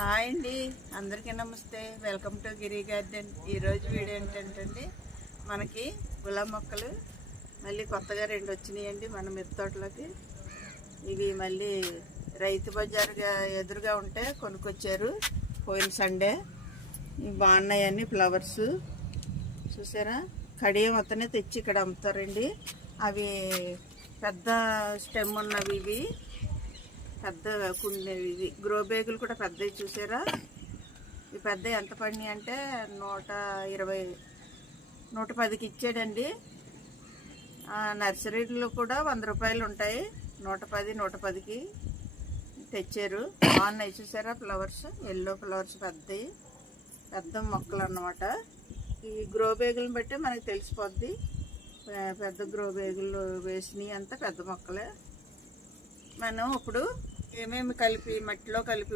Hi అండి, అందరికీ నమస్తే. Welcome to Giri garden. ఈరోజు వీడియో ఏంటంటే మనకి గులాబీ మొక్కలు మళ్ళీ కొత్తగా 2 వచ్చినాయండి మన మిద్దె తోటలోకి. ఇవి మళ్ళీ రైతు బజారుగా ఎదురుగా ఉంటే కొనుక్కొచ్చారు పోయిన సండే. ఇవి బాగున్నాయండి ఫ్లవర్స్, చూసారా? కడియం మొత్తనే తెచ్చి ఇక్కడ అమ్ముతారండి. అవి పెద్ద స్టెమ్ ఉన్నవి, ఇవి పెద్ద కుండేవి. ఇవి గ్రో బ్యాగులు కూడా పెద్దవి, చూసారా? ఈ పెద్ద ఎంత పడినాయి అంటే 120 110కి ఇచ్చాడండి. నర్సరీలో కూడా 100 రూపాయలు ఉంటాయి. 110 110కి తెచ్చారు. బాగున్నాయి, చూసారా? ఫ్లవర్స్, ఎల్లో ఫ్లవర్స్, పెద్ద మొక్కలు అన్నమాట. ఈ గ్రో బ్యాగులను బట్టి మనకు తెలిసిపోద్ది. పెద్ద గ్రో బ్యాగులు వేసినవి అంతా పెద్ద మొక్కలే. మనం ఇప్పుడు ఏమేమి కలిపి మట్టిలో కలిపి